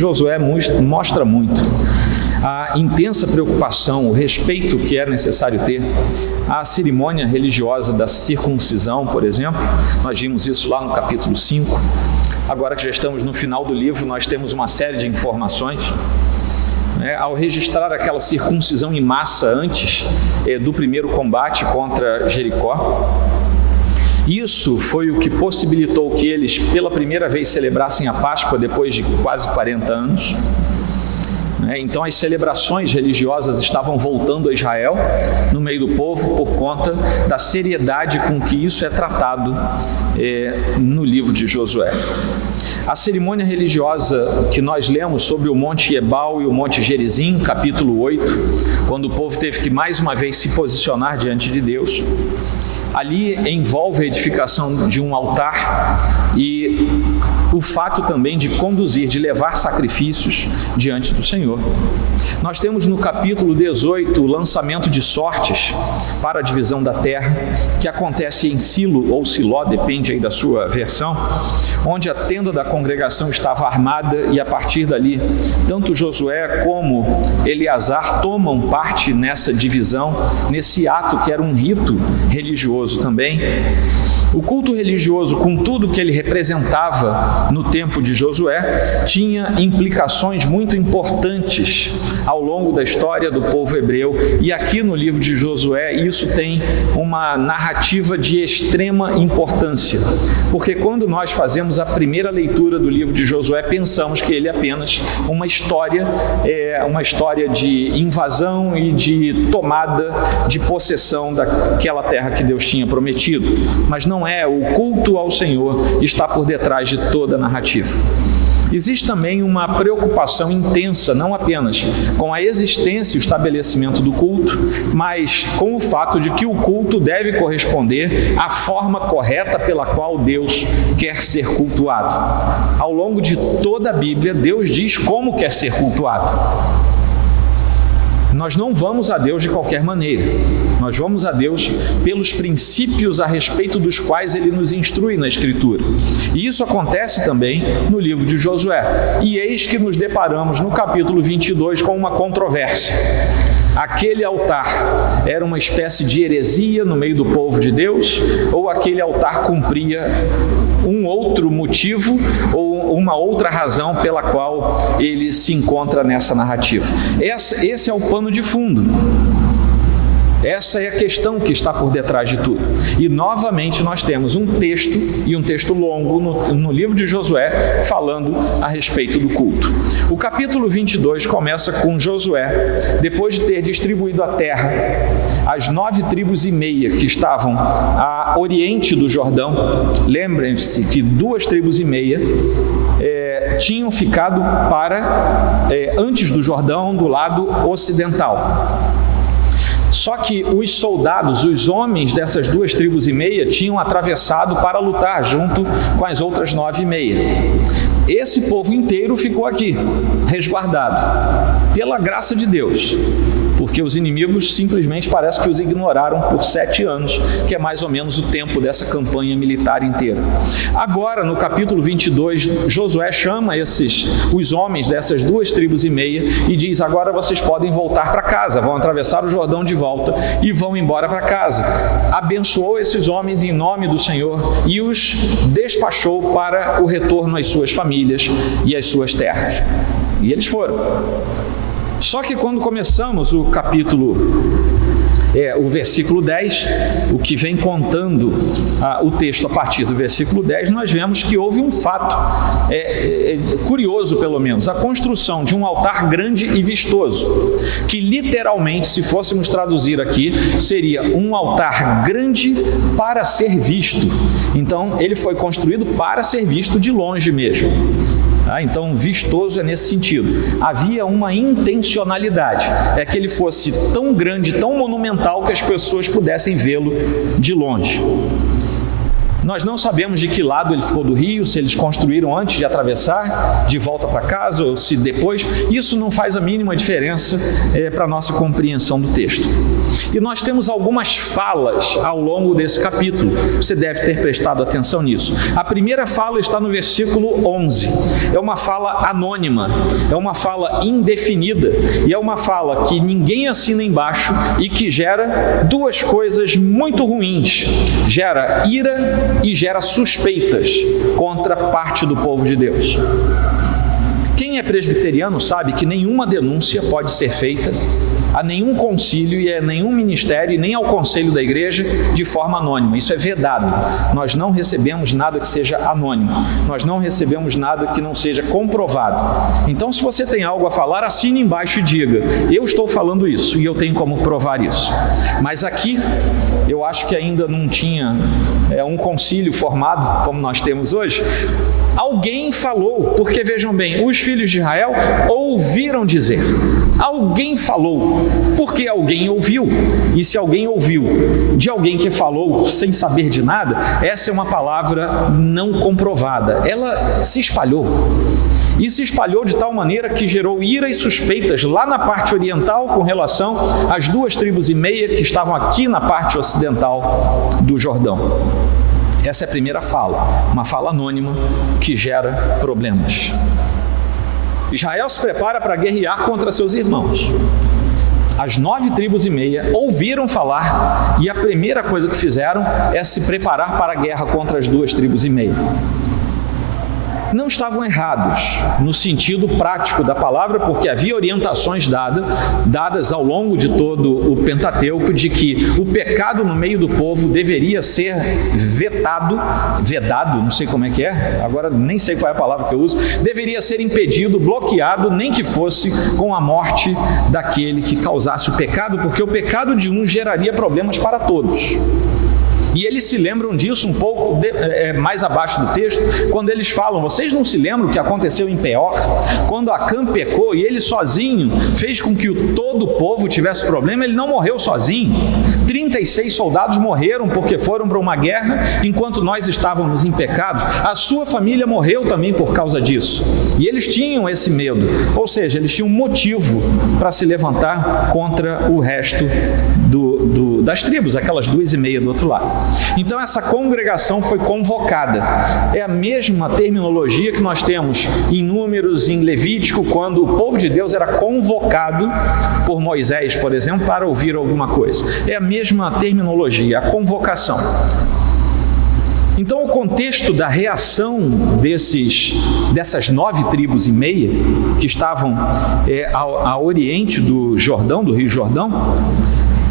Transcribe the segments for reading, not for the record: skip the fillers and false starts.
Josué mostra muito a intensa preocupação, o respeito que é necessário ter à cerimônia religiosa da circuncisão, por exemplo. Nós vimos isso lá no capítulo 5. Agora que já estamos no final do livro, nós temos uma série de informações. Ao registrar aquela circuncisão em massa antes do primeiro combate contra Jericó, isso foi o que possibilitou que eles pela primeira vez celebrassem a Páscoa depois de quase 40 anos. Então as celebrações religiosas estavam voltando a Israel no meio do povo por conta da seriedade com que isso é tratado no livro de Josué. A cerimônia religiosa que nós lemos sobre o Monte Ebal e o Monte Gerizim, capítulo 8, quando o povo teve que mais uma vez se posicionar diante de Deus, ali envolve a edificação de um altar e o fato também de conduzir, de levar sacrifícios diante do Senhor. Nós temos no capítulo 18 o lançamento de sortes para a divisão da terra, que acontece em Silo ou Siló, depende aí da sua versão, onde a tenda da congregação estava armada e a partir dali, tanto Josué como Eleazar tomam parte nessa divisão, nesse ato que era um rito religioso também. O culto religioso, com tudo que ele representava no tempo de Josué, tinha implicações muito importantes ao longo da história do povo hebreu, e aqui no livro de Josué isso tem uma narrativa de extrema importância, porque quando nós fazemos a primeira leitura do livro de Josué, pensamos que ele é apenas uma história de invasão e de tomada, de possessão daquela terra que Deus tinha prometido, mas não é. O culto ao Senhor está por detrás de toda a narrativa. Existe também uma preocupação intensa, não apenas com a existência e o estabelecimento do culto, mas com o fato de que o culto deve corresponder à forma correta pela qual Deus quer ser cultuado. Ao longo de toda a Bíblia, Deus diz como quer ser cultuado. Nós não vamos a Deus de qualquer maneira, nós vamos a Deus pelos princípios a respeito dos quais Ele nos instrui na Escritura. E isso acontece também no livro de Josué. E eis que nos deparamos no capítulo 22 com uma controvérsia. Aquele altar era uma espécie de heresia no meio do povo de Deus, ou aquele altar cumpria um outro motivo ou uma outra razão pela qual ele se encontra nessa narrativa. Esse é o pano de fundo. Essa é a questão que está por detrás de tudo. E novamente nós temos um texto, e um texto longo no livro de Josué, falando a respeito do culto. O capítulo 22 começa com Josué, depois de ter distribuído a terra às 9 tribos e meia que estavam a oriente do Jordão. Lembrem-se que 2 tribos e meia tinham ficado antes do Jordão, do lado ocidental. Só que os soldados, os homens dessas 2 tribos e meia tinham atravessado para lutar junto com as outras 9 e meia. Esse povo inteiro ficou aqui, resguardado, pela graça de Deus, porque os inimigos simplesmente parece que os ignoraram por 7 anos, que é mais ou menos o tempo dessa campanha militar inteira. Agora, no capítulo 22, Josué chama os homens dessas 2 tribos e meia e diz: agora vocês podem voltar para casa, vão atravessar o Jordão de volta e vão embora para casa. Abençoou esses homens em nome do Senhor e os despachou para o retorno às suas famílias e às suas terras. E eles foram. Só que quando começamos o versículo 10, o que vem contando o texto a partir do versículo 10, nós vemos que houve um fato curioso, pelo menos, a construção de um altar grande e vistoso, que literalmente, se fôssemos traduzir aqui, seria um altar grande para ser visto. Então, ele foi construído para ser visto de longe mesmo. Então, vistoso é nesse sentido. Havia uma intencionalidade, que ele fosse tão grande, tão monumental, que as pessoas pudessem vê-lo de longe. Nós não sabemos de que lado ele ficou do rio, se eles construíram antes de atravessar, de volta para casa, ou se depois. Isso não faz a mínima diferença para a nossa compreensão do texto. E nós temos algumas falas ao longo desse capítulo. Você deve ter prestado atenção nisso. A primeira fala está no versículo 11. É uma fala anônima, é uma fala indefinida e é uma fala que ninguém assina embaixo e que gera duas coisas muito ruins. Gera ira e gera suspeitas contra parte do povo de Deus. Quem é presbiteriano sabe que nenhuma denúncia pode ser feita a nenhum concílio e a nenhum ministério e nem ao conselho da igreja de forma anônima. Isso é vedado. Nós não recebemos nada que seja anônimo. Nós não recebemos nada que não seja comprovado. Então, se você tem algo a falar, assine embaixo e diga: eu estou falando isso e eu tenho como provar isso. Mas aqui, eu acho que ainda não tinha um concílio formado como nós temos hoje. Alguém falou, porque vejam bem, os filhos de Israel ouviram dizer. Alguém falou, porque alguém ouviu. E se alguém ouviu de alguém que falou sem saber de nada, essa é uma palavra não comprovada. Ela se espalhou. E se espalhou de tal maneira que gerou ira e suspeitas lá na parte oriental com relação às 2,5 tribos que estavam aqui na parte ocidental do Jordão. Essa é a primeira fala, uma fala anônima que gera problemas. Israel se prepara para guerrear contra seus irmãos. As 9,5 tribos ouviram falar e a primeira coisa que fizeram é se preparar para a guerra contra as 2,5 tribos. Não estavam errados no sentido prático da palavra, porque havia orientações dadas ao longo de todo o Pentateuco de que o pecado no meio do povo deveria ser vedado, não sei como é que é, agora nem sei qual é a palavra que eu uso, deveria ser impedido, bloqueado, nem que fosse com a morte daquele que causasse o pecado, porque o pecado de um geraria problemas para todos. E eles se lembram disso um pouco mais abaixo do texto, quando eles falam: vocês não se lembram o que aconteceu em Peor? Quando Acã pecou e ele sozinho fez com que todo o povo tivesse problema, ele não morreu sozinho. 36 soldados morreram porque foram para uma guerra enquanto nós estávamos em pecado. A sua família morreu também por causa disso. E eles tinham esse medo, ou seja, eles tinham motivo para se levantar contra o resto das tribos, aquelas 2,5 do outro lado. Então essa congregação foi convocada. É a mesma terminologia que nós temos em Números, em Levítico, quando o povo de Deus era convocado por Moisés, por exemplo, para ouvir alguma coisa. É a mesma terminologia, a convocação. Então o contexto da reação dessas 9,5 tribos que estavam a oriente do Jordão, do Rio Jordão,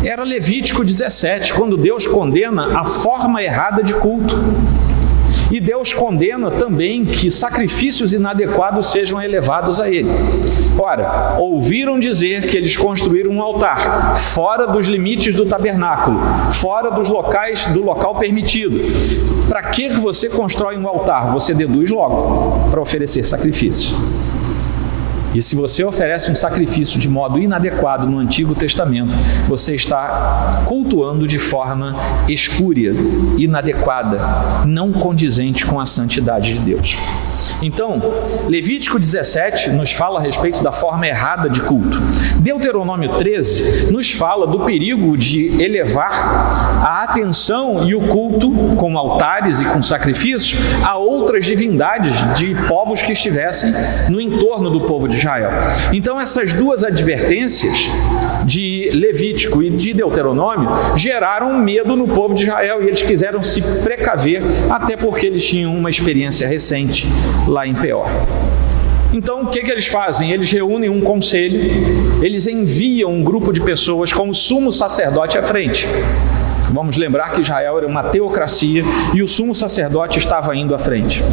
era Levítico 17, quando Deus condena a forma errada de culto. E Deus condena também que sacrifícios inadequados sejam elevados a Ele. Ora, ouviram dizer que eles construíram um altar fora dos limites do tabernáculo, fora do local permitido. Para que você constrói um altar? Você deduz logo para oferecer sacrifício. E se você oferece um sacrifício de modo inadequado no Antigo Testamento, você está cultuando de forma espúria, inadequada, não condizente com a santidade de Deus. Então, Levítico 17 nos fala a respeito da forma errada de culto. Deuteronômio 13 nos fala do perigo de elevar a atenção e o culto com altares e com sacrifícios a outras divindades de povos que estivessem no entorno do povo de Israel. Então, essas duas advertências de Levítico e de Deuteronômio geraram medo no povo de Israel e eles quiseram se precaver, até porque eles tinham uma experiência recente lá em Peor. Então, o que eles fazem? Eles reúnem um conselho, eles enviam um grupo de pessoas com o sumo sacerdote à frente. Vamos lembrar que Israel era uma teocracia e o sumo sacerdote estava indo à frente.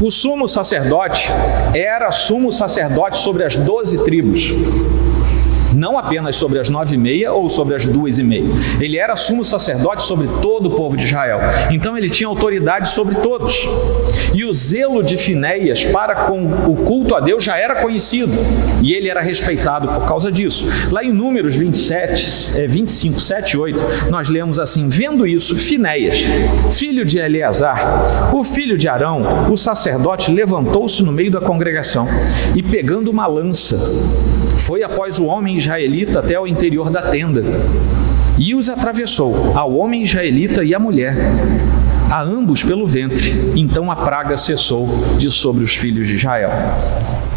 O sumo sacerdote era sumo sacerdote sobre as 12 tribos. Não apenas sobre as 9,5 ou sobre as 2,5. Ele era sumo sacerdote sobre todo o povo de Israel. Então ele tinha autoridade sobre todos. E o zelo de Finéias para com o culto a Deus já era conhecido. E ele era respeitado por causa disso. Lá em Números 25, 7 e 8, nós lemos assim: vendo isso, Finéias, filho de Eleazar, o filho de Arão, o sacerdote, levantou-se no meio da congregação e, pegando uma lança, foi após o homem israelita até o interior da tenda e os atravessou, ao homem israelita e à mulher, a ambos pelo ventre. Então a praga cessou de sobre os filhos de Israel.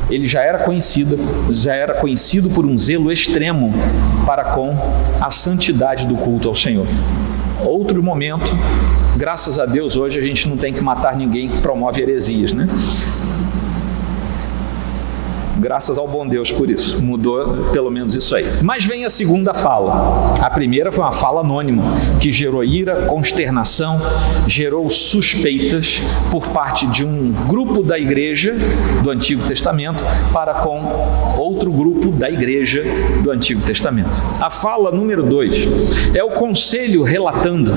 Ele já era conhecido por um zelo extremo para com a santidade do culto ao Senhor. Outro momento, graças a Deus, hoje a gente não tem que matar ninguém que promove heresias, né? Graças ao bom Deus por isso, mudou pelo menos isso aí. Mas vem a segunda fala. A primeira foi uma fala anônima, que gerou ira, consternação, gerou suspeitas por parte de um grupo da igreja do Antigo Testamento para com outro grupo da igreja do Antigo Testamento. A fala número 2 é o conselho relatando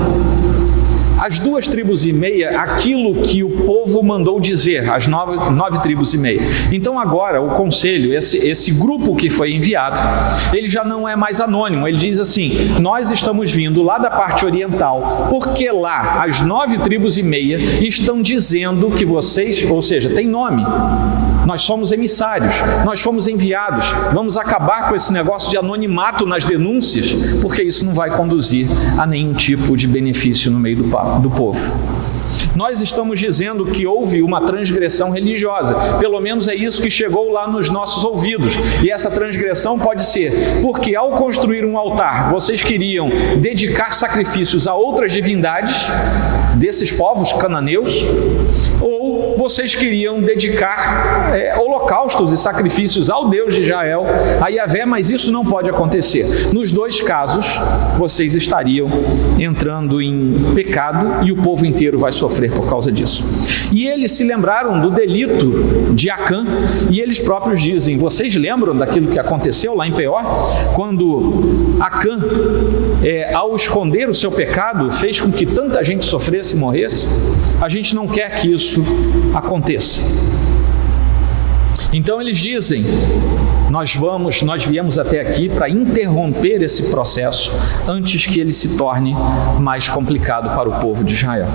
as 2 tribos e meia, aquilo que o povo mandou dizer, as 9 tribos e meia. Então agora o conselho, esse grupo que foi enviado, ele já não é mais anônimo. Ele diz assim: nós estamos vindo lá da parte oriental, porque lá as 9 tribos e meia estão dizendo que vocês, ou seja, tem nome. Nós somos emissários, nós fomos enviados, vamos acabar com esse negócio de anonimato nas denúncias, porque isso não vai conduzir a nenhum tipo de benefício no meio do povo. Nós estamos dizendo que houve uma transgressão religiosa, pelo menos é isso que chegou lá nos nossos ouvidos, e essa transgressão pode ser porque ao construir um altar, vocês queriam dedicar sacrifícios a outras divindades desses povos cananeus, ou vocês queriam dedicar holocaustos e sacrifícios ao Deus de Israel, a Yahvé, mas isso não pode acontecer. Nos 2 casos, vocês estariam entrando em pecado e o povo inteiro vai sofrer por causa disso. E eles se lembraram do delito de Acã, e eles próprios dizem: vocês lembram daquilo que aconteceu lá em Peor? Quando Acã, ao esconder o seu pecado, fez com que tanta gente sofresse e morresse? A gente não quer que isso aconteça. Então eles dizem: nós viemos até aqui para interromper esse processo antes que ele se torne mais complicado para o povo de Israel.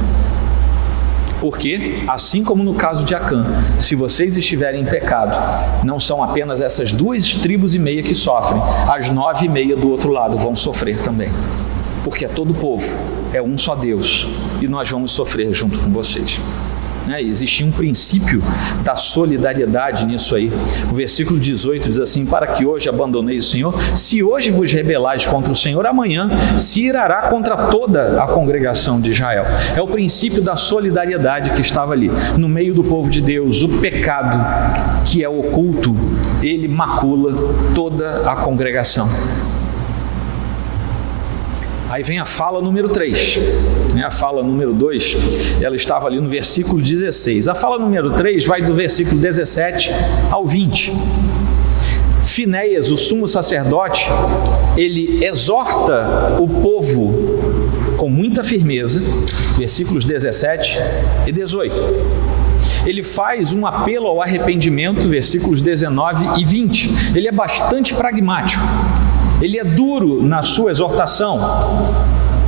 Porque, assim como no caso de Acã, se vocês estiverem em pecado, não são apenas essas 2 tribos e meia que sofrem, as 9 e meia do outro lado vão sofrer também. Porque é todo o povo, é um só Deus, e nós vamos sofrer junto com vocês. Existia um princípio da solidariedade nisso aí. O versículo 18 diz assim: para que hoje abandoneis o Senhor, se hoje vos rebelais contra o Senhor, amanhã se irará contra toda a congregação de Israel. É o princípio da solidariedade que estava ali, no meio do povo de Deus. O pecado que é oculto, ele macula toda a congregação. Aí vem a fala número 3, a fala número 2, ela estava ali no versículo 16. A fala número 3 vai do versículo 17 ao 20. Finéias, o sumo sacerdote, ele exorta o povo com muita firmeza, versículos 17 e 18. Ele faz um apelo ao arrependimento, versículos 19 e 20. Ele é bastante pragmático. Ele é duro na sua exortação,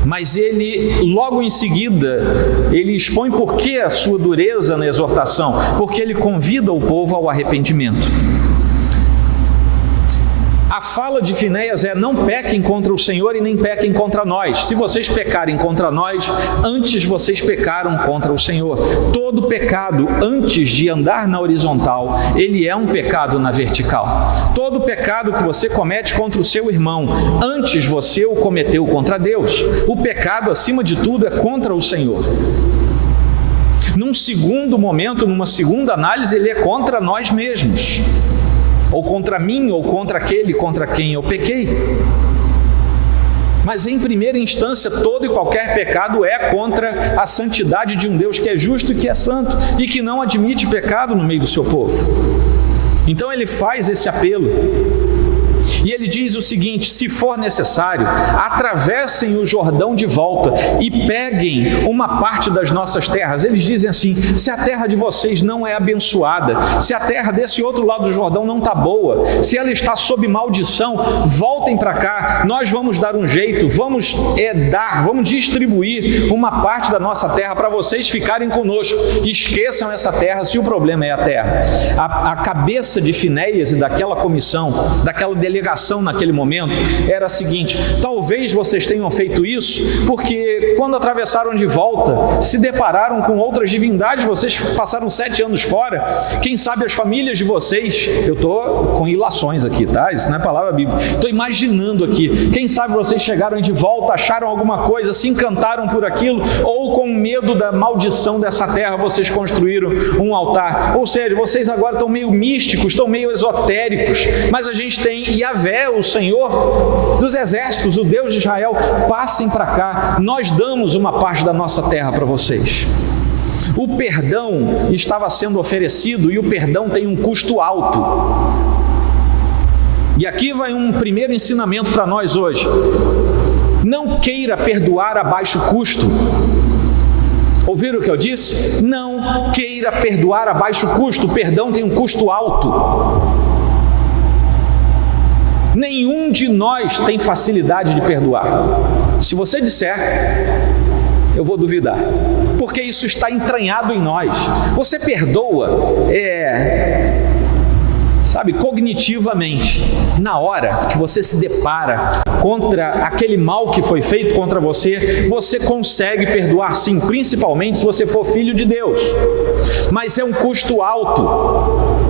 mas ele, logo em seguida, ele expõe por que a sua dureza na exortação, porque ele convida o povo ao arrependimento. A fala de Finéias é: não pequem contra o Senhor e nem pequem contra nós. Se vocês pecarem contra nós, antes vocês pecaram contra o Senhor. Todo pecado, antes de andar na horizontal, ele é um pecado na vertical. Todo pecado que você comete contra o seu irmão, antes você o cometeu contra Deus. O pecado, acima de tudo, é contra o Senhor. Num segundo momento, numa segunda análise, ele é contra nós mesmos. Ou contra mim, ou contra aquele contra quem eu pequei. Mas em primeira instância, todo e qualquer pecado é contra a santidade de um Deus que é justo e que é santo, e que não admite pecado no meio do seu povo. Então ele faz esse apelo. E ele diz o seguinte: se for necessário, atravessem o Jordão de volta e peguem uma parte das nossas terras. Eles dizem assim: se a terra de vocês não é abençoada, se a terra desse outro lado do Jordão não está boa, se ela está sob maldição, voltem para cá, nós vamos dar um jeito, vamos distribuir uma parte da nossa terra para vocês ficarem conosco. Esqueçam essa terra, se o problema é a terra. A cabeça de Finéias e daquela comissão, daquela delegação naquele momento, era a seguinte: talvez vocês tenham feito isso porque quando atravessaram de volta, se depararam com outras divindades, vocês passaram 7 anos fora, quem sabe as famílias de vocês, eu estou com ilações aqui, tá? Isso não é palavra bíblica, estou imaginando aqui, quem sabe vocês chegaram de volta, acharam alguma coisa, se encantaram por aquilo, ou com medo da maldição dessa terra, vocês construíram um altar. Ou seja, vocês agora estão meio místicos, estão meio esotéricos, mas a gente tem Yahvé, o Senhor dos exércitos, o Deus de Israel. Passem para cá, nós damos uma parte da nossa terra para vocês. O perdão estava sendo oferecido e o perdão tem um custo alto. E aqui vai um primeiro ensinamento para nós hoje: não queira perdoar a baixo custo. Ouviram o que eu disse? Não queira perdoar a baixo custo. O perdão tem um custo alto. Nenhum de nós tem facilidade de perdoar. Se você disser, eu vou duvidar, porque isso está entranhado em nós. Você perdoa, cognitivamente. Na hora que você se depara contra aquele mal que foi feito contra você, você consegue perdoar sim, principalmente se você for filho de Deus. Mas é um custo alto.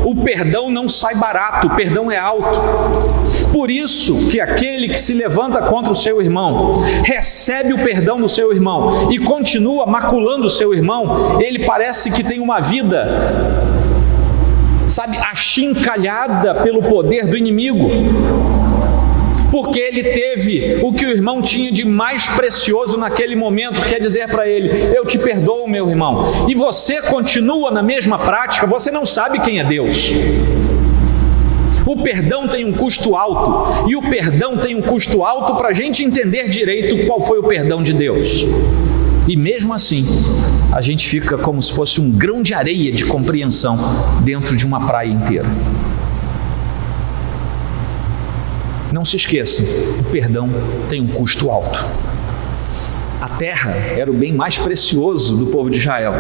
O perdão não sai barato, o perdão é alto. Por isso que aquele que se levanta contra o seu irmão, recebe o perdão do seu irmão e continua maculando o seu irmão, ele parece que tem uma vida, achincalhada pelo poder do inimigo, porque ele teve o que o irmão tinha de mais precioso naquele momento, quer dizer para ele: eu te perdoo, meu irmão, e você continua na mesma prática, você não sabe quem é Deus. O perdão tem um custo alto, e o perdão tem um custo alto para a gente entender direito qual foi o perdão de Deus. E mesmo assim, a gente fica como se fosse um grão de areia de compreensão dentro de uma praia inteira. Não se esqueçam, o perdão tem um custo alto. A terra era o bem mais precioso do povo de Israel.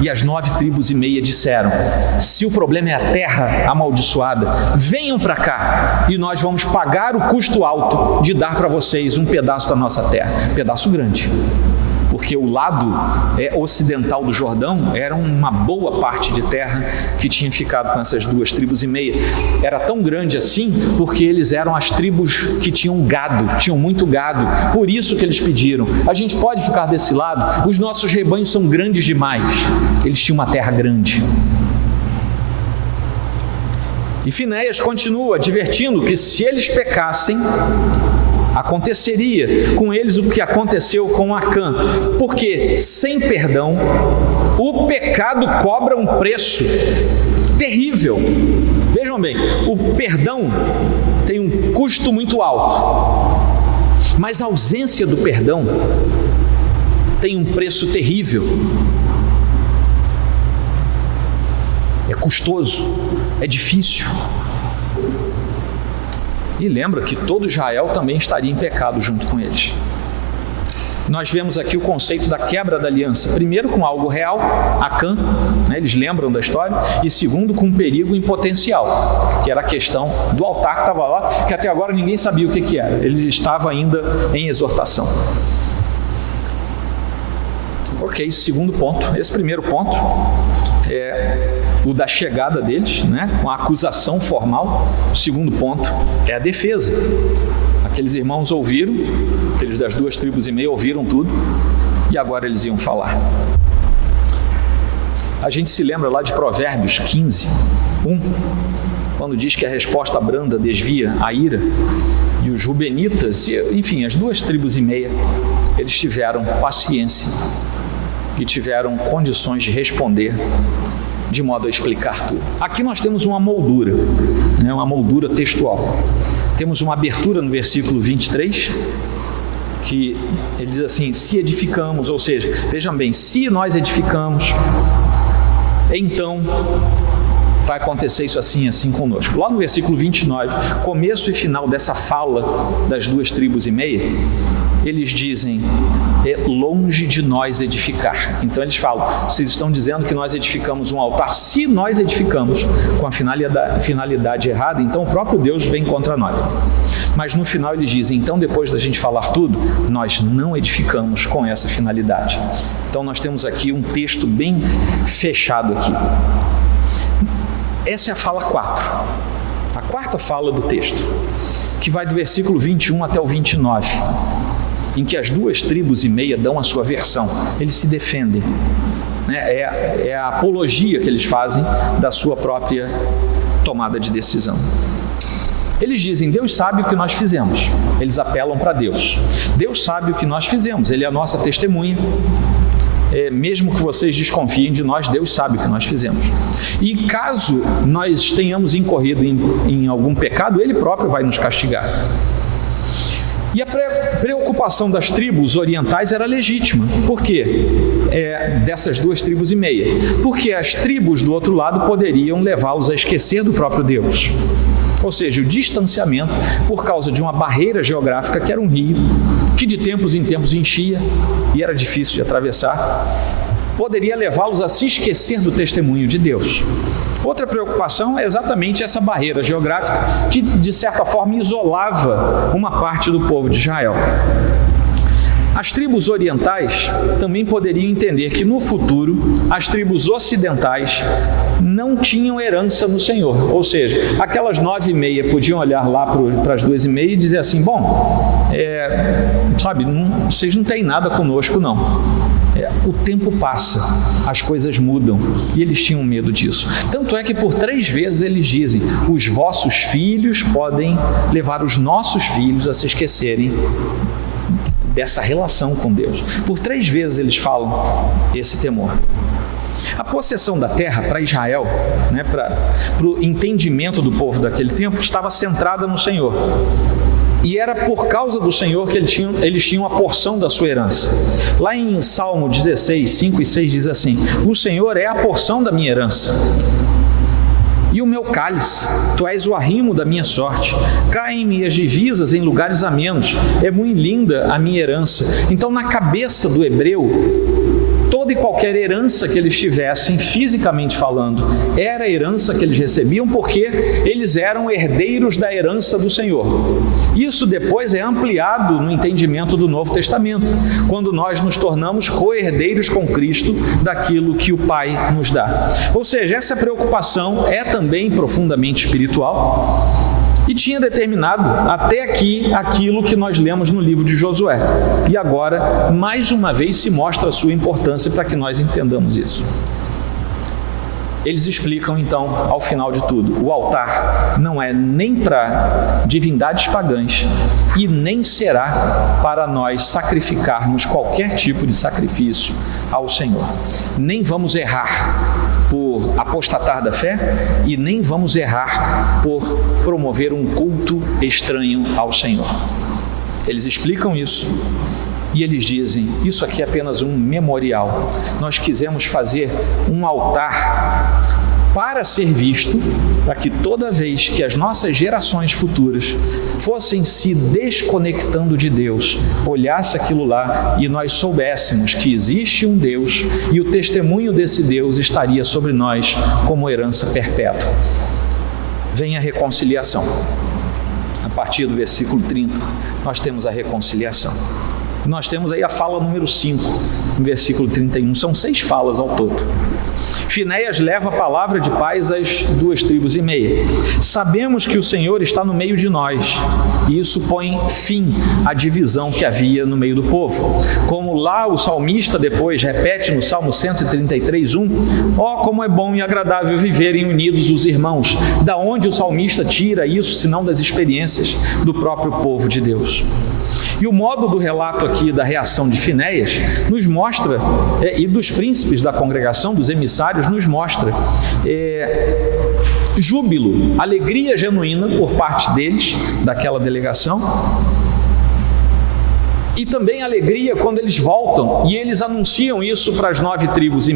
E as 9,5 tribos disseram: se o problema é a terra amaldiçoada, venham para cá e nós vamos pagar o custo alto de dar para vocês um pedaço da nossa terra. Um pedaço grande, porque o lado ocidental do Jordão era uma boa parte de terra que tinha ficado com essas 2,5 tribos. Era tão grande assim porque eles eram as tribos que tinham gado, tinham muito gado, por isso que eles pediram: a gente pode ficar desse lado, os nossos rebanhos são grandes demais. Eles tinham uma terra grande. E Finéias continua advertindo que se eles pecassem, aconteceria com eles o que aconteceu com Acã, porque sem perdão o pecado cobra um preço terrível. Vejam bem, o perdão tem um custo muito alto, mas a ausência do perdão tem um preço terrível. É custoso, é difícil. E lembra que todo Israel também estaria em pecado junto com eles. Nós vemos aqui o conceito da quebra da aliança. Primeiro com algo real, Acã, eles lembram da história, e segundo com um perigo em potencial, que era a questão do altar que estava lá, que até agora ninguém sabia o que era. Ele estava ainda em exortação. Ok, segundo ponto. Esse primeiro ponto é o da chegada deles, com a acusação formal. O segundo ponto é a defesa. Aqueles irmãos ouviram, aqueles das 2,5 tribos ouviram tudo, e agora eles iam falar. A gente se lembra lá de Provérbios 15, 1, quando diz que a resposta branda desvia a ira, e os rubenitas, enfim, as 2,5 tribos, eles tiveram paciência e tiveram condições de responder de modo a explicar tudo. Aqui nós temos uma moldura textual. Temos uma abertura no versículo 23, que ele diz assim: se edificamos, ou seja, vejam bem, se nós edificamos, então vai acontecer isso assim, assim conosco. Lá no versículo 29, começo e final dessa fala das 2 tribos e meia, eles dizem: é longe de nós edificar. Então eles falam: vocês estão dizendo que nós edificamos um altar. Se nós edificamos com a finalidade errada, então o próprio Deus vem contra nós. Mas no final eles dizem: então depois da gente falar tudo, nós não edificamos com essa finalidade. Então nós temos aqui um texto bem fechado aqui. Essa é a fala 4, a quarta fala do texto, que vai do versículo 21 até o 29, em que as 2 tribos e meia dão a sua versão, eles se defendem, né? É a apologia que eles fazem da sua própria tomada de decisão. Eles dizem: Deus sabe o que nós fizemos. Eles apelam para Deus. Deus sabe o que nós fizemos, Ele é a nossa testemunha. Mesmo que vocês desconfiem de nós, Deus sabe o que nós fizemos. E caso nós tenhamos incorrido em algum pecado, Ele próprio vai nos castigar. E a preocupação das tribos orientais era legítima. Por quê? Dessas 2 tribos e meia. Porque as tribos do outro lado poderiam levá-los a esquecer do próprio Deus. Ou seja, o distanciamento por causa de uma barreira geográfica que era um rio, que de tempos em tempos enchia e era difícil de atravessar, poderia levá-los a se esquecer do testemunho de Deus. Outra preocupação é exatamente essa barreira geográfica que, de certa forma, isolava uma parte do povo de Israel. As tribos orientais também poderiam entender que no futuro as tribos ocidentais não tinham herança no Senhor, ou seja, aquelas 9 e meia podiam olhar lá para as 2 e meia e dizer assim: bom, vocês não têm nada conosco não. O tempo passa, as coisas mudam, e eles tinham medo disso. Tanto é que por 3 vezes eles dizem: os vossos filhos podem levar os nossos filhos a se esquecerem dessa relação com Deus. Por 3 vezes eles falam esse temor. A possessão da terra para Israel, para o entendimento do povo daquele tempo, estava centrada no Senhor. E era por causa do Senhor que eles tinham a porção da sua herança. Lá em Salmo 16, 5 e 6 diz assim: o Senhor é a porção da minha herança e o meu cálice, tu és o arrimo da minha sorte. Caem-me as divisas em lugares amenos, é muito linda a minha herança. Então, na cabeça do hebreu, toda e qualquer herança que eles tivessem, fisicamente falando, era a herança que eles recebiam, porque eles eram herdeiros da herança do Senhor. Isso depois é ampliado no entendimento do Novo Testamento, quando nós nos tornamos co-herdeiros com Cristo daquilo que o Pai nos dá. Ou seja, essa preocupação é também profundamente espiritual, e tinha determinado até aqui aquilo que nós lemos no livro de Josué. E agora, mais uma vez, se mostra a sua importância para que nós entendamos isso. Eles explicam então, ao final de tudo: o altar não é nem para divindades pagãs e nem será para nós sacrificarmos qualquer tipo de sacrifício ao Senhor. Nem vamos errar por apostatar da fé e nem vamos errar por promover um culto estranho ao Senhor. Eles explicam isso e eles dizem: isso aqui é apenas um memorial. Nós quisemos fazer um altar para ser visto, para que toda vez que as nossas gerações futuras fossem se desconectando de Deus, olhasse aquilo lá e nós soubéssemos que existe um Deus e o testemunho desse Deus estaria sobre nós como herança perpétua. Vem a reconciliação. A partir do versículo 30, nós temos a reconciliação. Nós temos aí a fala número 5, no versículo 31. São 6 falas ao todo. Finéias leva a palavra de paz às 2 tribos e meia. Sabemos que o Senhor está no meio de nós, e isso põe fim à divisão que havia no meio do povo. Como lá o salmista depois repete no Salmo 133:1, como é bom e agradável viverem unidos os irmãos. Da onde o salmista tira isso, senão das experiências do próprio povo de Deus? E o modo do relato aqui da reação de Finéias nos mostra, e dos príncipes da congregação, dos emissários, nos mostra júbilo, alegria genuína por parte deles, daquela delegação, e também alegria quando eles voltam e eles anunciam isso para as 9,5 tribos.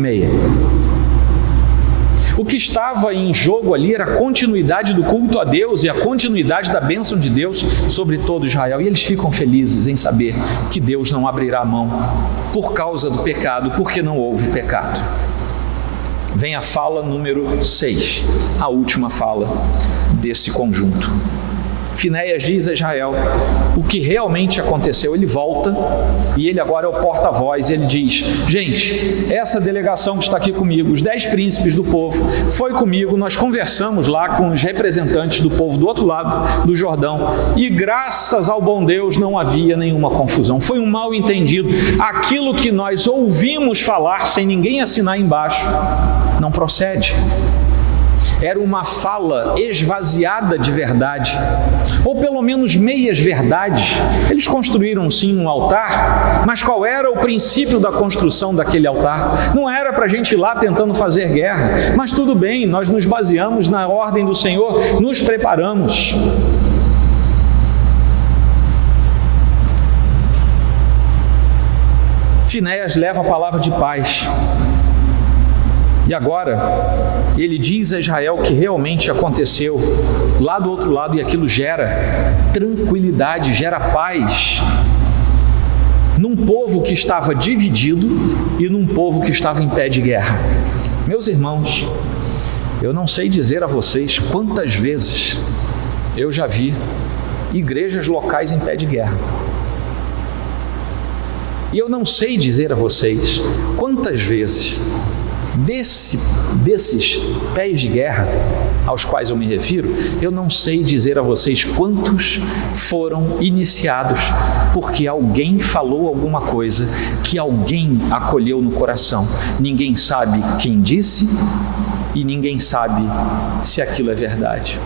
O que estava em jogo ali era a continuidade do culto a Deus e a continuidade da bênção de Deus sobre todo Israel. E eles ficam felizes em saber que Deus não abrirá a mão por causa do pecado, porque não houve pecado. Vem a fala número 6, a última fala desse conjunto. Finéias diz a Israel o que realmente aconteceu. Ele volta e ele agora é o porta-voz. Ele diz: gente, essa delegação que está aqui comigo, os 10 príncipes do povo, foi comigo, nós conversamos lá com os representantes do povo do outro lado do Jordão e graças ao bom Deus não havia nenhuma confusão. Foi um mal entendido. Aquilo que nós ouvimos falar sem ninguém assinar embaixo não procede. Era uma fala esvaziada de verdade, ou pelo menos meias verdades. Eles construíram sim um altar, mas qual era o princípio da construção daquele altar? Não era para a gente ir lá tentando fazer guerra, mas tudo bem, nós nos baseamos na ordem do Senhor, nos preparamos. Finéias leva a palavra de paz. E agora, ele diz a Israel o que realmente aconteceu lá do outro lado, e aquilo gera tranquilidade, gera paz num povo que estava dividido e num povo que estava em pé de guerra. Meus irmãos, eu não sei dizer a vocês quantas vezes eu já vi igrejas locais em pé de guerra. E eu não sei dizer a vocês quantas vezes desses pés de guerra aos quais eu me refiro, eu não sei dizer a vocês quantos foram iniciados porque alguém falou alguma coisa que alguém acolheu no coração. Ninguém sabe quem disse e ninguém sabe se aquilo é verdade.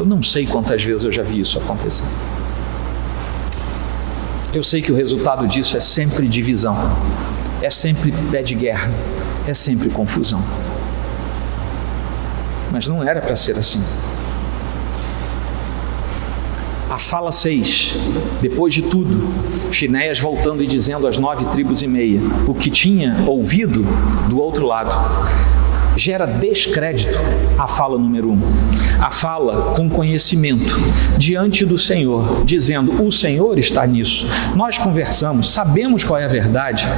Eu não sei quantas vezes eu já vi isso acontecer. Eu sei que o resultado disso é sempre divisão. É sempre pé de guerra, é sempre confusão. Mas não era para ser assim. A fala 6, depois de tudo, Finéias voltando e dizendo às 9,5 tribos o que tinha ouvido do outro lado, gera descrédito à fala número 1. A fala com conhecimento diante do Senhor, dizendo: o Senhor está nisso. Nós conversamos, sabemos qual é a verdade.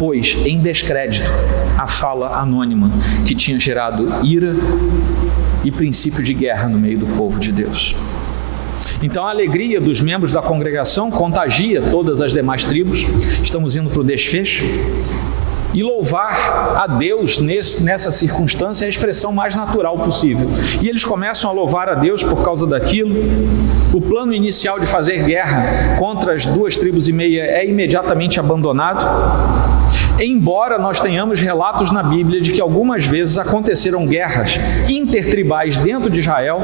Pois em descrédito a fala anônima que tinha gerado ira e princípio de guerra no meio do povo de Deus. Então a alegria dos membros da congregação contagia todas as demais tribos. Estamos indo para o desfecho. E louvar a Deus nessa circunstância é a expressão mais natural possível. E eles começam a louvar a Deus por causa daquilo. O plano inicial de fazer guerra contra as 2,5 tribos é imediatamente abandonado. Embora nós tenhamos relatos na Bíblia de que algumas vezes aconteceram guerras intertribais dentro de Israel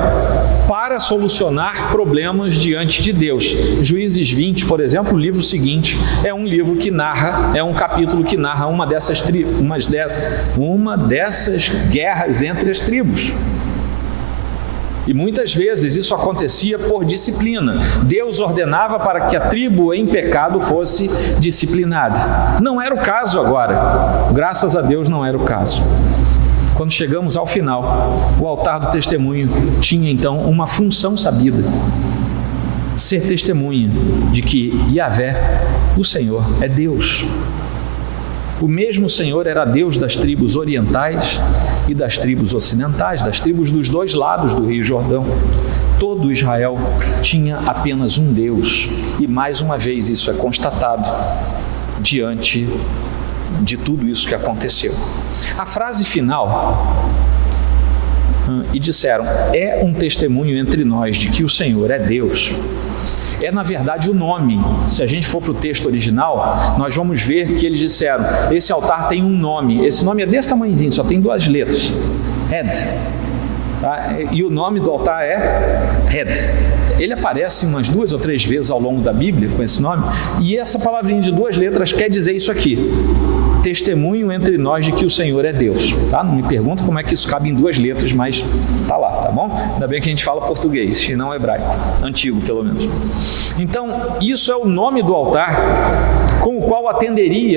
para solucionar problemas diante de Deus. Juízes 20, por exemplo, o livro seguinte, é um livro que narra, é um capítulo que narra uma dessas guerras entre as tribos. E muitas vezes isso acontecia por disciplina. Deus ordenava para que a tribo em pecado fosse disciplinada. Não era o caso agora. Graças a Deus não era o caso. Quando chegamos ao final, o altar do testemunho tinha então uma função sabida: ser testemunha de que Yahvé, o Senhor, é Deus. O mesmo Senhor era Deus das tribos orientais e das tribos ocidentais, das tribos dos dois lados do Rio Jordão. Todo Israel tinha apenas um Deus, e mais uma vez isso é constatado diante de tudo isso que aconteceu. A frase final, e disseram, é um testemunho entre nós de que o Senhor é Deus, é na verdade o nome. Se a gente for para o texto original, nós vamos ver que eles disseram, esse altar tem um nome, esse nome é desse tamanhozinho, só tem 2 letras, Hed, tá? E o nome do altar é Hed. Ele aparece umas 2 ou 3 vezes ao longo da Bíblia com esse nome, e essa palavrinha de 2 letras quer dizer isso aqui: testemunho entre nós de que o Senhor é Deus. Tá? Não me pergunta como é que isso cabe em 2 letras, mas tá lá, tá bom? Ainda bem que a gente fala português e não hebraico, antigo pelo menos. Então, isso é o nome do altar com o qual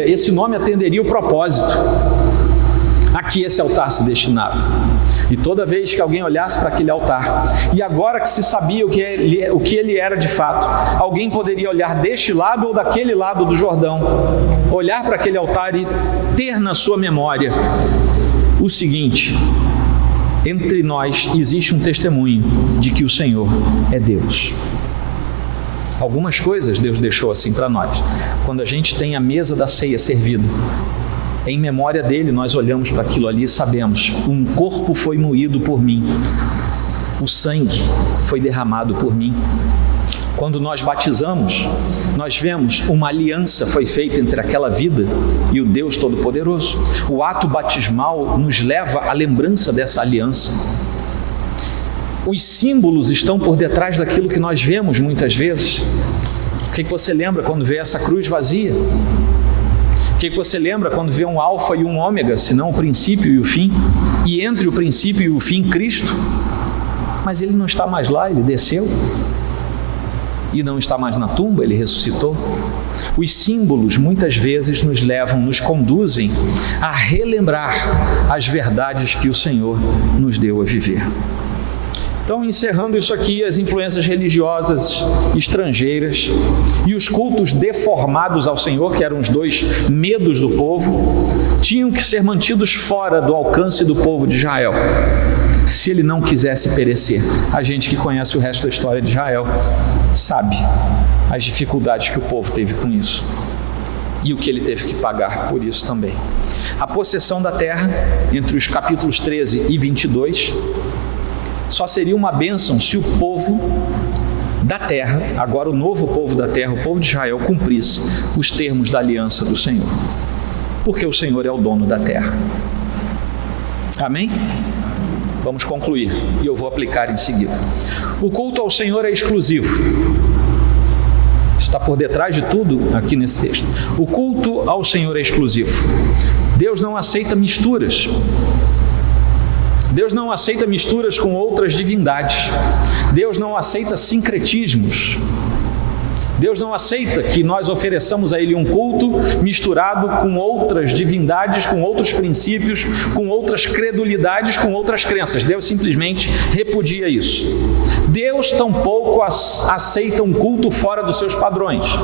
esse nome atenderia o propósito a que esse altar se destinava. E toda vez que alguém olhasse para aquele altar, e agora que se sabia o que ele era de fato, alguém poderia olhar deste lado ou daquele lado do Jordão, olhar para aquele altar e ter na sua memória o seguinte: entre nós existe um testemunho de que o Senhor é Deus. Algumas coisas Deus deixou assim para nós. Quando a gente tem a mesa da ceia servida, em memória dele, nós olhamos para aquilo ali e sabemos: um corpo foi moído por mim, o sangue foi derramado por mim. Quando nós batizamos, nós vemos uma aliança foi feita entre aquela vida e o Deus Todo-Poderoso. O ato batismal nos leva à lembrança dessa aliança. Os símbolos estão por detrás daquilo que nós vemos muitas vezes. O que você lembra quando vê essa cruz vazia? O que você lembra quando vê um alfa e um ômega, senão o princípio e o fim? E entre o princípio e o fim, Cristo. Mas ele não está mais lá, ele desceu. E não está mais na tumba, ele ressuscitou. Os símbolos muitas vezes nos conduzem a relembrar as verdades que o Senhor nos deu a viver. Então, encerrando isso aqui, as influências religiosas estrangeiras e os cultos deformados ao Senhor, que eram os 2 medos do povo, tinham que ser mantidos fora do alcance do povo de Israel, se ele não quisesse perecer. A gente que conhece o resto da história de Israel sabe as dificuldades que o povo teve com isso e o que ele teve que pagar por isso também. A possessão da terra, entre os capítulos 13 e 22, só seria uma bênção se o povo da terra, agora o novo povo da terra, o povo de Israel, cumprisse os termos da aliança do Senhor, porque o Senhor é o dono da terra. Amém? Vamos concluir e eu vou aplicar em seguida. O culto ao Senhor é exclusivo. Está por detrás de tudo aqui nesse texto. O culto ao Senhor é exclusivo. Deus não aceita misturas. Deus não aceita misturas com outras divindades. Deus não aceita sincretismos. Deus não aceita que nós ofereçamos a Ele um culto misturado com outras divindades, com outros princípios, com outras credulidades, com outras crenças. Deus simplesmente repudia isso. Deus tampouco aceita um culto fora dos seus padrões.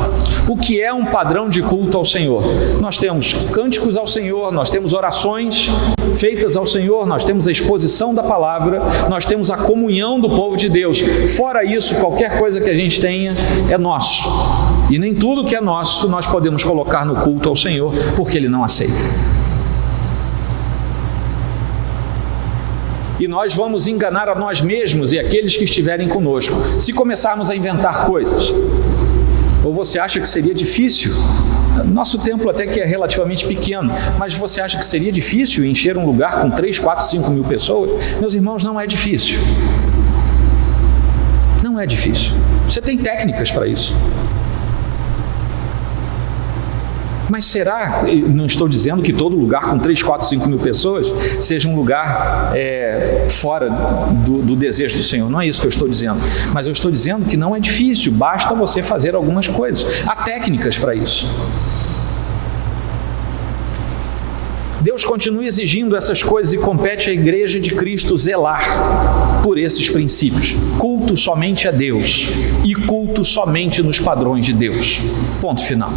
O que é um padrão de culto ao Senhor? Nós temos cânticos ao Senhor, nós temos orações feitas ao Senhor, nós temos a exposição da palavra, nós temos a comunhão do povo de Deus. Fora isso, qualquer coisa que a gente tenha é nosso. E nem tudo que é nosso nós podemos colocar no culto ao Senhor, porque Ele não aceita. E nós vamos enganar a nós mesmos e aqueles que estiverem conosco, se começarmos a inventar coisas. Ou você acha que seria difícil? Nosso templo até que é relativamente pequeno, mas você acha que seria difícil encher um lugar com 3, 4, 5 mil pessoas? Meus irmãos, não é difícil. Não é difícil. Você tem técnicas para isso. Mas será, não estou dizendo que todo lugar com 3, 4, 5 mil pessoas seja um lugar fora do desejo do Senhor. Não é isso que eu estou dizendo. Mas eu estou dizendo que não é difícil, basta você fazer algumas coisas. Há técnicas para isso. Deus continua exigindo essas coisas e compete à Igreja de Cristo zelar por esses princípios. Culto somente a Deus e culto somente nos padrões de Deus. Ponto final.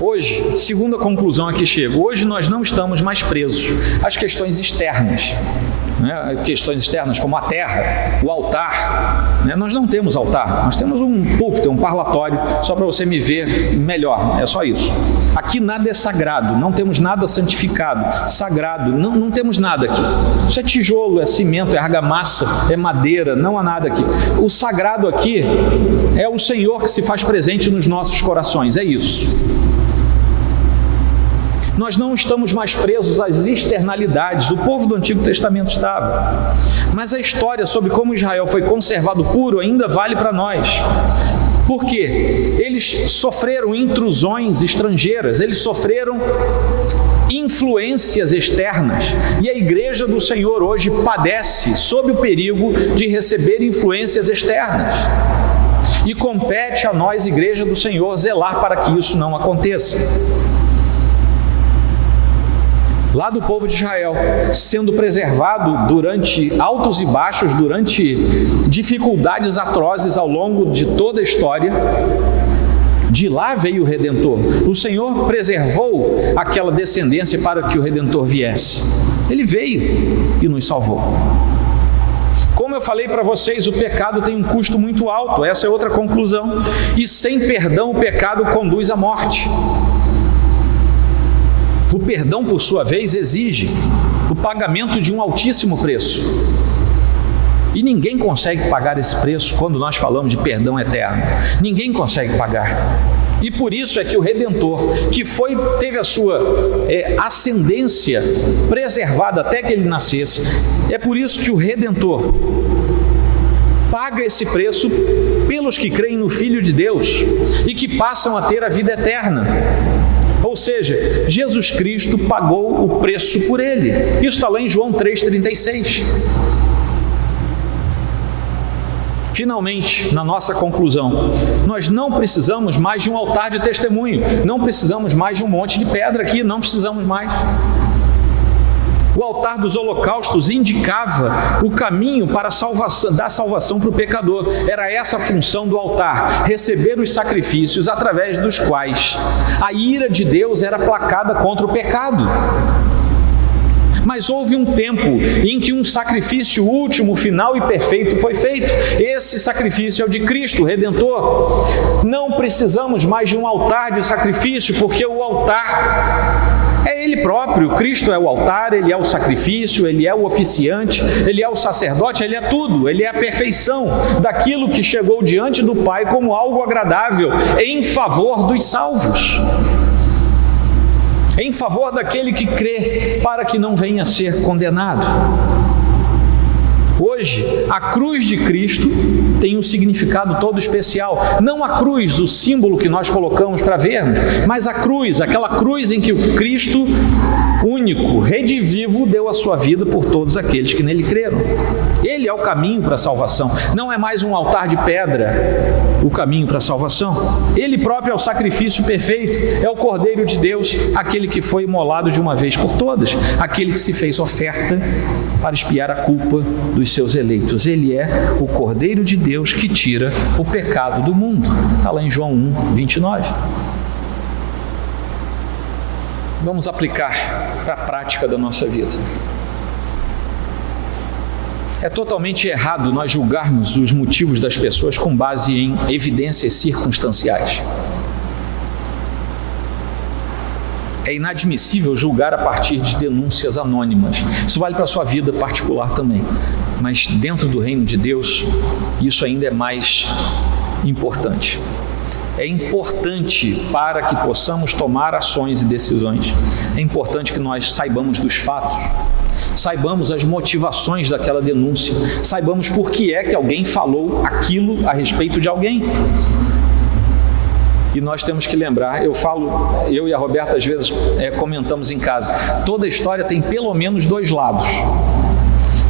Hoje, segunda conclusão a que chego, hoje nós não estamos mais presos às questões externas, questões externas como a terra, o altar, Nós não temos altar, nós temos um púlpito, um parlatório, só para você me ver melhor, é só isso. Aqui nada é sagrado, não temos nada santificado, sagrado, não temos nada aqui. Isso é tijolo, é cimento, é argamassa, é madeira, não há nada aqui. O sagrado aqui é o Senhor que se faz presente nos nossos corações, é isso. Nós não estamos mais presos às externalidades. O povo do Antigo Testamento estava. Mas a história sobre como Israel foi conservado puro ainda vale para nós. Por quê? Eles sofreram intrusões estrangeiras, eles sofreram influências externas, e a igreja do Senhor hoje padece sob o perigo de receber influências externas. E compete a nós, igreja do Senhor, zelar para que isso não aconteça. Lá do povo de Israel, sendo preservado durante altos e baixos, durante dificuldades atrozes ao longo de toda a história, de lá veio o Redentor. O Senhor preservou aquela descendência para que o Redentor viesse. Ele veio e nos salvou. Como eu falei para vocês, o pecado tem um custo muito alto, essa é outra conclusão. E sem perdão, o pecado conduz à morte. O perdão, por sua vez, exige o pagamento de um altíssimo preço. E ninguém consegue pagar esse preço quando nós falamos de perdão eterno. Ninguém consegue pagar. E por isso é que o Redentor, que teve a sua ascendência preservada até que ele nascesse, é por isso que o Redentor paga esse preço pelos que creem no Filho de Deus e que passam a ter a vida eterna. Ou seja, Jesus Cristo pagou o preço por ele. Isso está lá em João 3,36. Finalmente, na nossa conclusão, nós não precisamos mais de um altar de testemunho, não precisamos mais de um monte de pedra aqui, não precisamos mais. O altar dos holocaustos indicava o caminho para a salvação, dar salvação para o pecador. Era essa a função do altar, receber os sacrifícios através dos quais a ira de Deus era placada contra o pecado. Mas houve um tempo em que um sacrifício último, final e perfeito foi feito. Esse sacrifício é o de Cristo, o Redentor. Não precisamos mais de um altar de sacrifício, porque o altar é Ele próprio. Cristo é o altar, Ele é o sacrifício, Ele é o oficiante, Ele é o sacerdote, Ele é tudo. Ele é a perfeição daquilo que chegou diante do Pai como algo agradável em favor dos salvos. Em favor daquele que crê, para que não venha a ser condenado. Hoje, a cruz de Cristo tem um significado todo especial. Não a cruz, o símbolo que nós colocamos para vermos, mas a cruz, aquela cruz em que o Cristo único, redivivo, deu a sua vida por todos aqueles que nele creram. Ele é o caminho para a salvação. Não é mais um altar de pedra o caminho para a salvação. Ele próprio é o sacrifício perfeito, é o Cordeiro de Deus, aquele que foi imolado de uma vez por todas, aquele que se fez oferta para expiar a culpa dos seus eleitos. Ele é o Cordeiro de Deus que tira o pecado do mundo. Está lá em João 1, 29. Vamos aplicar para a prática da nossa vida. É totalmente errado nós julgarmos os motivos das pessoas com base em evidências circunstanciais. É inadmissível julgar a partir de denúncias anônimas. Isso vale para a sua vida particular também. Mas dentro do reino de Deus, isso ainda é mais importante. É importante para que possamos tomar ações e decisões. É importante que nós saibamos dos fatos, saibamos as motivações daquela denúncia, saibamos por que é que alguém falou aquilo a respeito de alguém. E nós temos que lembrar, eu e a Roberta às vezes comentamos em casa, toda história tem pelo menos dois lados.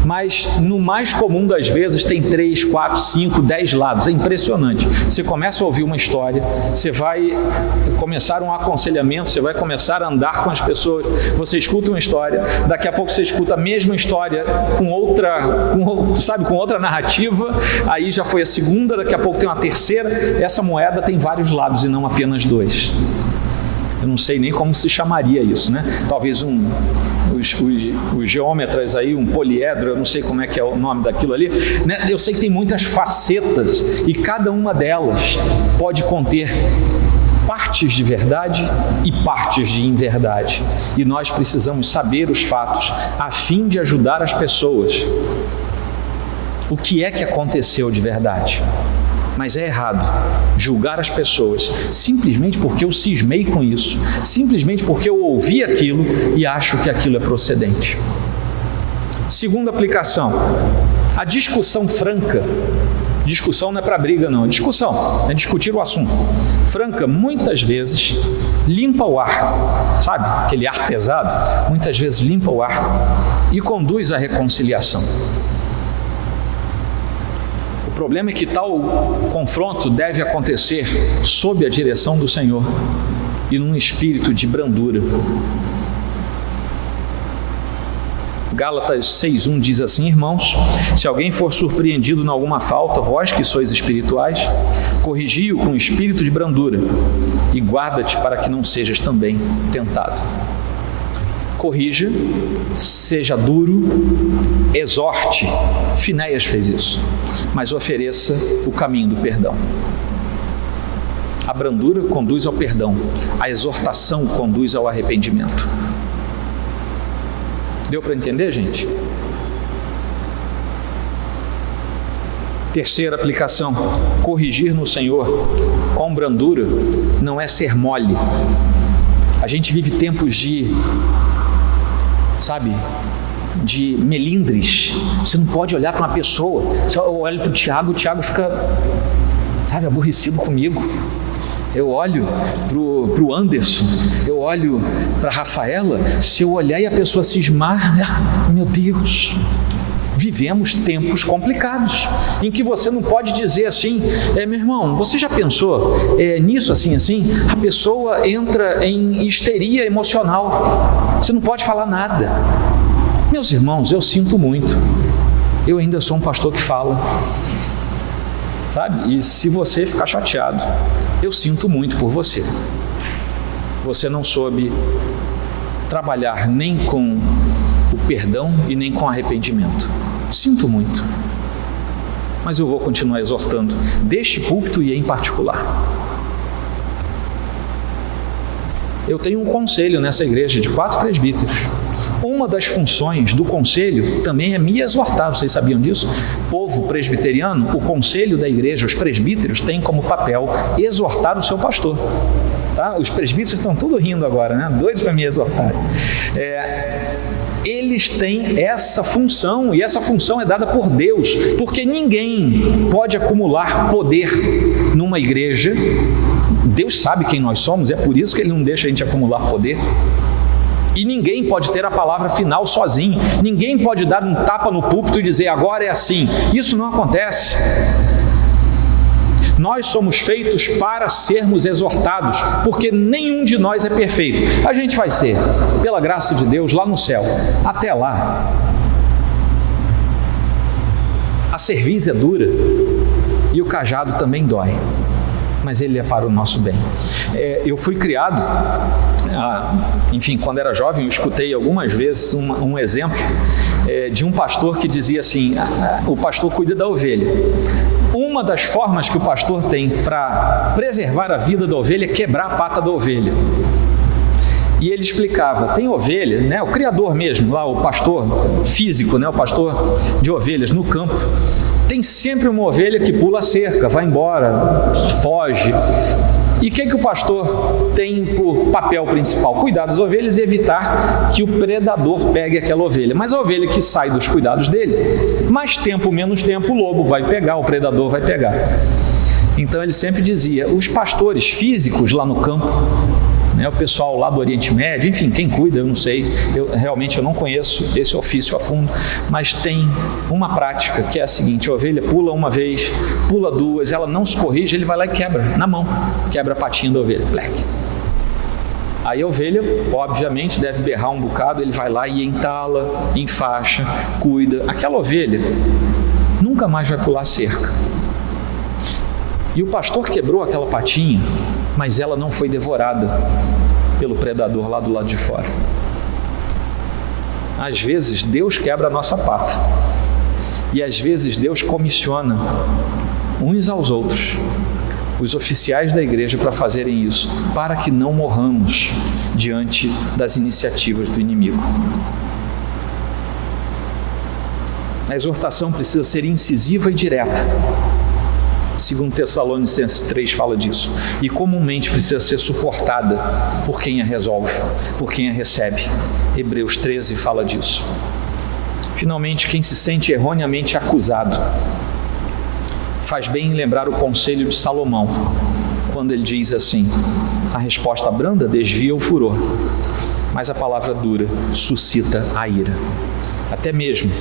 Mas no mais comum das vezes tem 3, 4, 5, 10 lados. É impressionante. Você começa a ouvir uma história, você vai começar um aconselhamento, você vai começar a andar com as pessoas, você escuta uma história, daqui a pouco você escuta a mesma história com outra narrativa, aí já foi a segunda, daqui a pouco tem uma terceira. Essa moeda tem vários lados e não apenas dois. Eu não sei nem como se chamaria isso, né? Talvez os geômetras aí, um poliedro, eu não sei como é que é o nome daquilo ali, né? Eu sei que tem muitas facetas e cada uma delas pode conter partes de verdade e partes de inverdade. E nós precisamos saber os fatos a fim de ajudar as pessoas. O que é que aconteceu de verdade? Mas é errado julgar as pessoas simplesmente porque eu cismei com isso, simplesmente porque eu ouvi aquilo e acho que aquilo é procedente. Segunda aplicação, a discussão franca Discussão não é para briga, não. Discussão é discutir o assunto. Franca, muitas vezes, limpa o ar, sabe? Aquele ar pesado, muitas vezes limpa o ar e conduz à reconciliação. O problema é que tal confronto deve acontecer sob a direção do Senhor e num espírito de brandura. Gálatas 6:1 diz assim: irmãos, se alguém for surpreendido em alguma falta, vós que sois espirituais, corrigi-o com espírito de brandura e guarda-te para que não sejas também tentado. Corrija, seja duro, exorte. Finéias fez isso, mas ofereça o caminho do perdão. A brandura conduz ao perdão, a exortação conduz ao arrependimento. Deu para entender, gente? Terceira aplicação: corrigir no Senhor com brandura não é ser mole. A gente vive tempos de melindres. Você não pode olhar para uma pessoa. Você olha para o Tiago fica, aborrecido comigo. Eu olho para o Anderson, eu olho para a Rafaela, se eu olhar e a pessoa cismar, meu Deus, vivemos tempos complicados, em que você não pode dizer assim, meu irmão, você já pensou nisso assim? A pessoa entra em histeria emocional, você não pode falar nada. Meus irmãos, eu sinto muito, eu ainda sou um pastor que fala, sabe? E se você ficar chateado, eu sinto muito por você. Você não soube trabalhar nem com o perdão e nem com o arrependimento. Sinto muito. Mas eu vou continuar exortando deste púlpito e em particular. Eu tenho um conselho nessa igreja de 4 presbíteros. Uma das funções do conselho também é me exortar. Vocês sabiam disso? Povo presbiteriano, o conselho da igreja, os presbíteros, têm como papel exortar o seu pastor. Tá? Os presbíteros estão tudo rindo agora, né? Doidos para me exortar. Eles têm essa função, e essa função é dada por Deus, porque ninguém pode acumular poder numa igreja. Deus sabe quem nós somos, é por isso que Ele não deixa a gente acumular poder. E ninguém pode ter a palavra final sozinho, ninguém pode dar um tapa no púlpito e dizer agora é assim. Isso não acontece. Nós somos feitos para sermos exortados, porque nenhum de nós é perfeito. A gente vai ser, pela graça de Deus, lá no céu. Até lá, a cerviz é dura e o cajado também dói, mas ele é para o nosso bem. Eu fui criado, quando era jovem, eu escutei algumas vezes um exemplo de um pastor que dizia assim: o pastor cuida da ovelha. Uma das formas que o pastor tem para preservar a vida da ovelha é quebrar a pata da ovelha. E ele explicava, tem ovelha, né, o criador mesmo, lá o pastor físico, né, o pastor de ovelhas no campo, tem sempre uma ovelha que pula a cerca, vai embora, foge. E o que o pastor tem por papel principal? Cuidar das ovelhas e evitar que o predador pegue aquela ovelha. Mas a ovelha que sai dos cuidados dele, mais tempo, menos tempo, o lobo vai pegar, o predador vai pegar. Então ele sempre dizia, os pastores físicos lá no campo, o pessoal lá do Oriente Médio, enfim, quem cuida, eu não sei, eu não conheço esse ofício a fundo, mas tem uma prática que é a seguinte: a ovelha pula uma vez, pula duas, ela não se corrige, ele vai lá e quebra na mão, quebra a patinha da ovelha, plec. Aí a ovelha, obviamente, deve berrar um bocado, ele vai lá e entala, enfaixa, cuida. Aquela ovelha nunca mais vai pular cerca. E o pastor quebrou aquela patinha, mas ela não foi devorada pelo predador lá do lado de fora. Às vezes Deus quebra a nossa pata, e às vezes Deus comissiona uns aos outros, os oficiais da igreja, para fazerem isso, para que não morramos diante das iniciativas do inimigo. A exortação precisa ser incisiva e direta. 2 Tessalonicenses 3 fala disso. E comumente precisa ser suportada por quem a resolve, por quem a recebe. Hebreus 13 fala disso. Finalmente, quem se sente erroneamente acusado Faz bem em lembrar o conselho de Salomão, quando ele diz assim: a resposta branda desvia o furor, mas a palavra dura suscita a ira. Até mesmo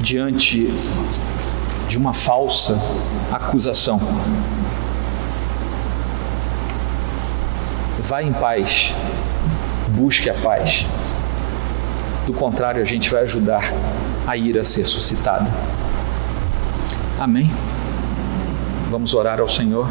diante de uma falsa acusação. Vá em paz, busque a paz. Do contrário, a gente vai ajudar a ira a ser suscitada. Amém? Vamos orar ao Senhor.